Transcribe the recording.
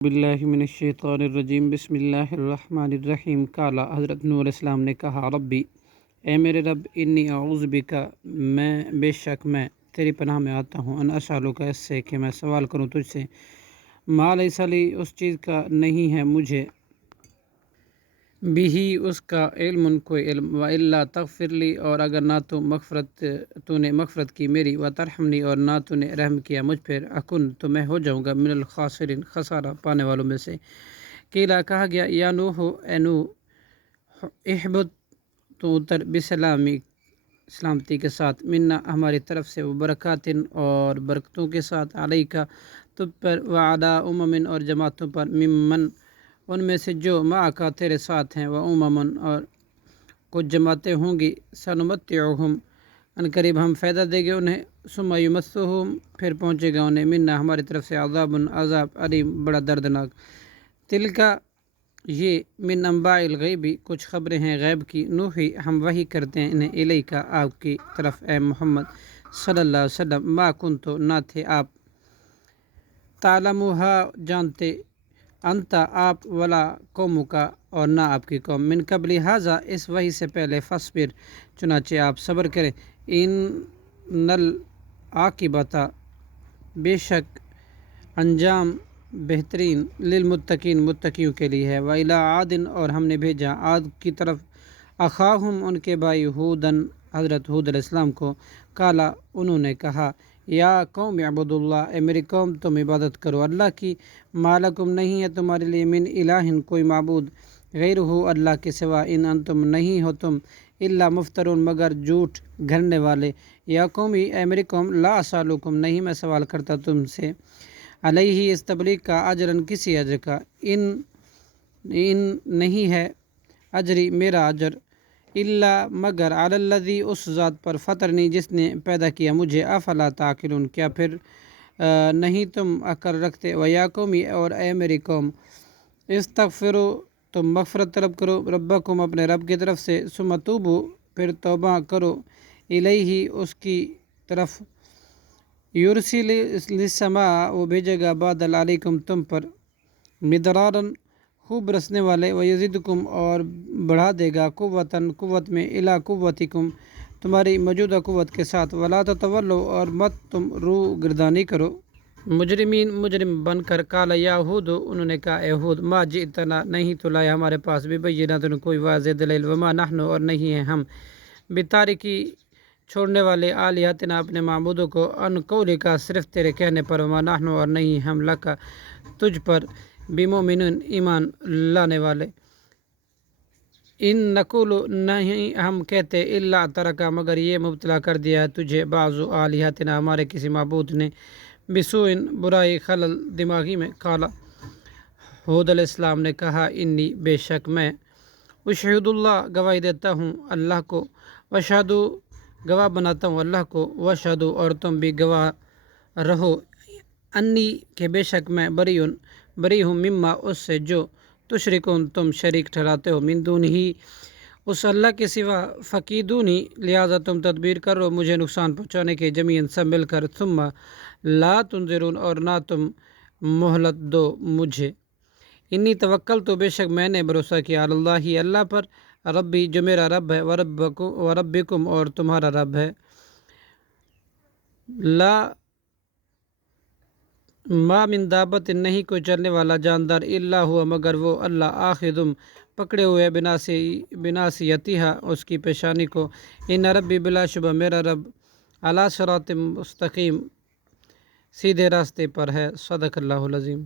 باللہ من الشیطان الرجیم بسم اللہ الرحمن الرحیم۔ قال حضرت نوح علیہ السلام نے کہا ربی اے میرے رب انی اعوذ بک بے شک میں تیری پناہ میں آتا ہوں ان اسالک اس سے کہ میں سوال کروں تجھ سے ما لیس لی اس چیز کا نہیں ہے مجھے بھی اس کا علم کوئی علم والا تغفر لی اور اگر نہ تو نے مغفرت کی میری وترحمنی اور نہ تو نے رحم کیا مجھ پر اکن تو میں ہو جاؤں گا من الخاسرین خسارہ پانے والوں میں سے۔ قیلا کہا گیا یا نوح اے نوح احبط تو اتر بسلامی سلامتی کے ساتھ منا ہماری طرف سے وبرکات اور برکتوں کے ساتھ علیکا تجھ پر وعلی امم اور جماعتوں پر ممن ان میں سے جو معاکا تیرے ساتھ ہیں وامم اور کچھ جماعتیں ہوں گی سنمتعہم ان قریب ہم فائدہ دیں گے انہیں ثم یمسہم پھر پہنچے گا انہیں منا ہماری طرف سے عذاب علیم بڑا دردناک۔ تلکا یہ من انباء الغیبی کچھ خبریں ہیں غیب کی نوحی ہم وحی کرتے ہیں انہیں الیکا آپ کی طرف اے محمد صلی اللہ علیہ وسلم ما کنتو نہ تھے آپ تعلموہا جانتے انتا آپ ولا قوم کا اور نہ آپ کی قوم من قبل ھذا اس وحی سے پہلے فصبر چنانچہ آپ صبر کریں ان العاقبۃ بے شک انجام بہترین للمتقین متقیوں کے لیے ہے۔ وإلی عاد اور ہم نے بھیجا عاد کی طرف اخاہم ان کے بھائی ہودن حضرت ہود علیہ السلام کو کالا انہوں نے کہا یا قوم اعبدوا اللہ اے میری قوم تم عبادت کرو اللہ کی ما لکم نہیں ہے تمہارے لیے من الہ کوئی معبود غیر ہو اللہ کے سوا ان انتم نہیں ہو تم الا مفترون مگر جھوٹ گھڑنے والے۔ یا قومی اے میری قوم لا اسالکم نہیں میں سوال کرتا تم سے علیہ اس تبلیغ کا اجرن کسی اجر کا ان نہیں ہے اجری میرا اجر الا مگر علی الذی اس ذات پر فطرنی جس نے پیدا کیا مجھے افلا تعقلون کیا پھر نہیں تم عقل رکھتے۔ ویا قومی اور اے میری قوم استغفروا تم مغفرت طلب کرو ربکم اپنے رب کی طرف سے ثم توبوا پھر توبہ کرو الیہ اس کی طرف یرسل السماء وہ بھیجے گا بادل علیکم تم پر مدرارن خوب برسنے والے ویزدکم اور بڑھا دے گا قوتاً قوت میں الی قوتکم تمہاری موجودہ قوت کے ساتھ ولا تتولوا اور مت تم رو گردانی کرو مجرمین مجرم بن کر قال یا ہود انہوں نے کہا اے ہود ما جئتنا نہیں تو لائے ہمارے پاس ببینۃ کوئی واضح دلیل وما نحن اور نہیں ہیں ہم بتارکی چھوڑنے والے آلیہتنا اپنے معبودوں کو ان قولی کا صرف تیرے کہنے پر وما نحن اور نہیں ہم لکا تجھ پر بمؤمنین ایمان لانے والے ان نقول نہیں ہم کہتے الا ترکا مگر یہ مبتلا کر دیا ہے تجھے بعض آلیہتنا ہمارے کسی معبود نے بسوء برائی خلل دماغی میں۔ قال ہود علیہ السلام نے کہا انی بے شک میں اشہد اللہ گواہی دیتا ہوں اللہ کو واشہدو گواہ بناتا ہوں اللہ کو واشہدو اور تم بھی گواہ رہو انی کہ بے شک میں بری ہوں مما اس سے جو تشرکون تم شریک ٹھہراتے ہو من دون ہی اس اللہ کے سوا فقیدونی لہٰذا تم تدبیر کرو مجھے نقصان پہنچانے کے جمیعاً سب مل کر ثم لا تنظرون اور نہ تم مہلت دو مجھے انی توکل تو بے شک میں نے بھروسہ کیا اللہ پر ربی جو میرا رب ہے وربکم اور تمہارا رب ہے لا ما من دابت نہیں کوئی چلنے والا جاندار الا ہوا مگر وہ اللہ آخذم پکڑے ہوئے بناصیتہا اس کی پیشانی کو ان ربی بلا شبہ میرا رب علی صراط مستقیم سیدھے راستے پر ہے۔ صدق اللہ العظیم۔